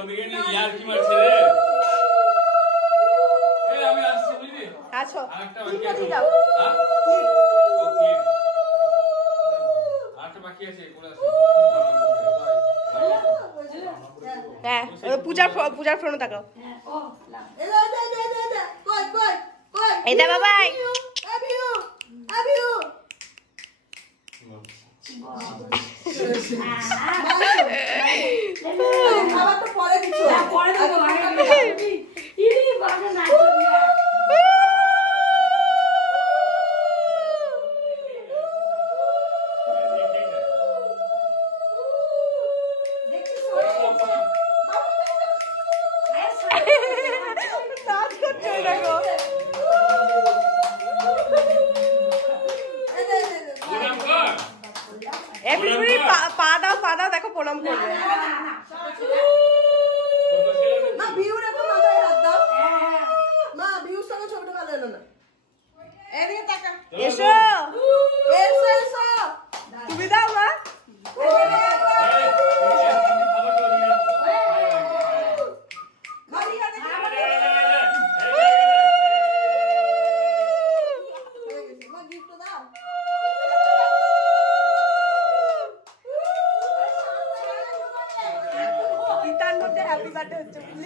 ওদিকে নিয়ে ইয়ার কি মারছে রে এই আমি আসছি বুঝলি আছো আরেকটা বাকি আছে দাও হ্যাঁ ওকে আরেকটা বাকি আছে কোন আছে হ্যাঁ পূজার ফোনে তাকাও এই দা বাবাই পা দাও দেখো প্রণাম করবে এসো তুমি দাও মা হ্যাপি বার্থডে হচ্ছে বুঝলি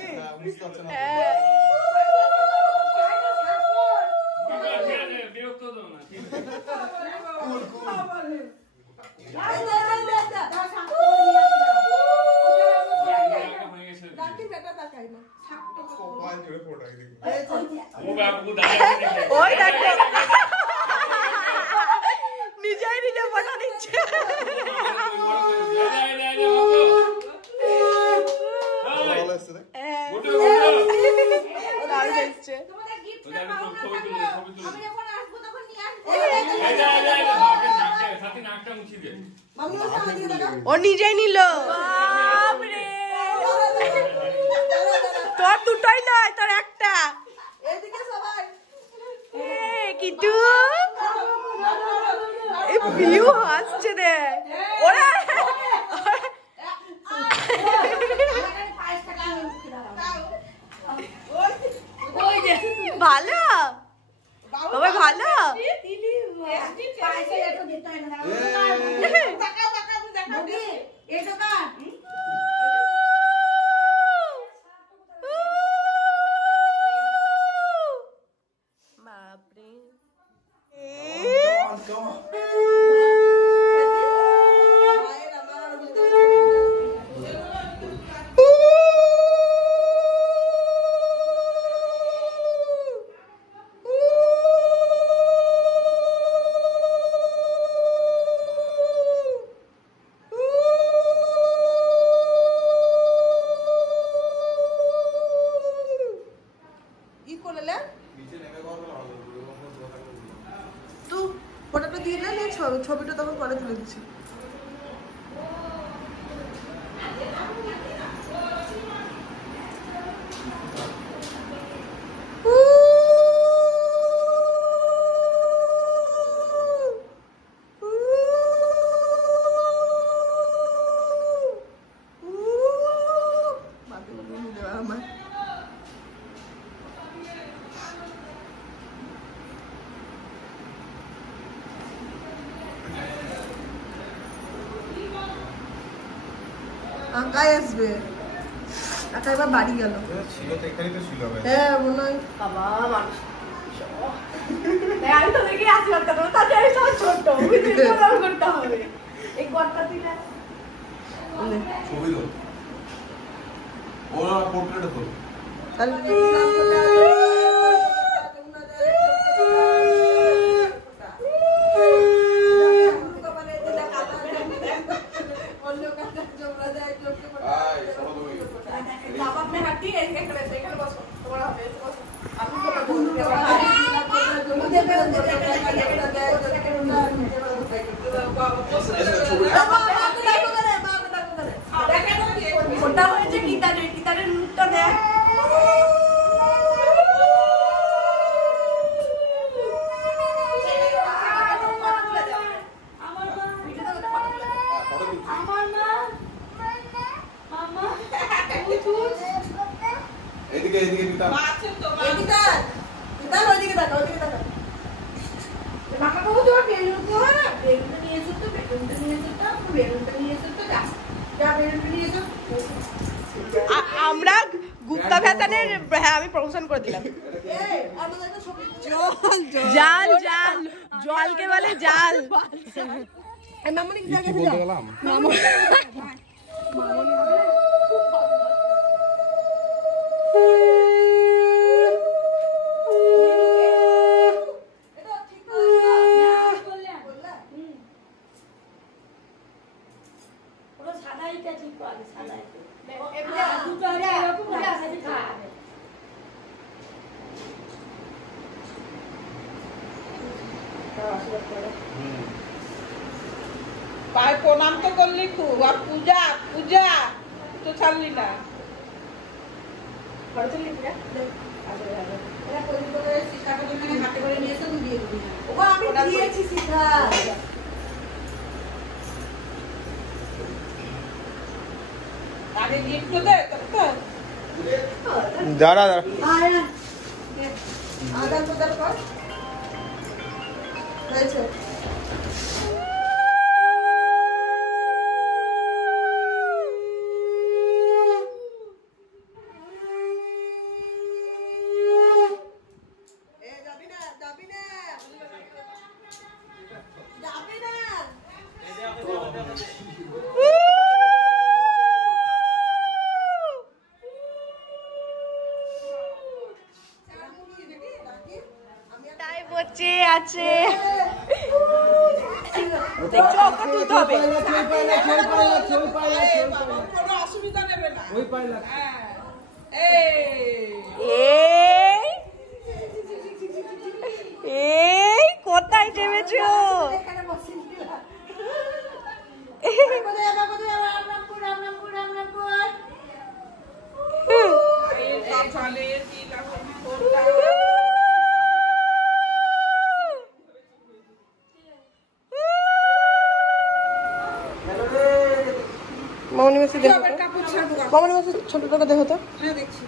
নিজেই নিজে বসা দিচ্ছে ও নিজেই নিল তোর দুটোই নয় তোর একটা কিন্তু ভিউ হাসছে রে ওরা ভালো বাবা ভালো ছবিটা তখন পরে তুলে দিচ্ছি আকাই আসবে আকাই এবার বাড়ি গেল হ্যাঁ মনে হয় বাবা মানুষ আমি তোদেরকে আশীর্বাদ করবো তাতে আমি সব ছোট করতে হবে এই গড়টা দিলে ছবি তো ওরা পোর্ট্রেট তো এদিকে এদিকে দিতা এদিকে দাও ওইদিকে দাও মাকা বাবু তোমার বেলুনটা নিয়ে এসো তো বেলুনটা নিয়ে এসো তো যা বেলুনটা নিয়ে এসো। আমরা গুপ্তা ভ্যাসানের হ্যাঁ আমি প্রমোশন করে দিলাম। জাল জাল জলকে বলে জাল। মামনি কি জায়গা বলতে গেলাম পায়ে প্রণাম তো করলি খুব, আর পূজা পূজা তো ছাড়লি না। আগে গিফট দে তো দাঁড়া আদান প্রদান কর হয়েছে। বসে আছে দেখছো ওকে তুলতে হবে কোনো অসুবিধা নেবে না। ওই পায়লা এই কোথায় চেপেছো মামনি মাসি দেখো মামনি মাসি ছোটটাকে দেখো তো। হ্যাঁ দেখছি।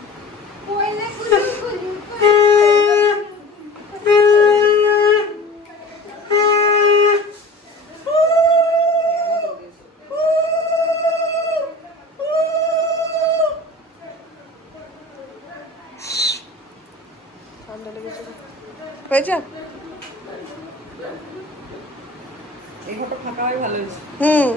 ঠান্ডা লেগেছে হয়েছে এই ঘরটা ফাঁকা হয় ভালো হয়েছে। হুম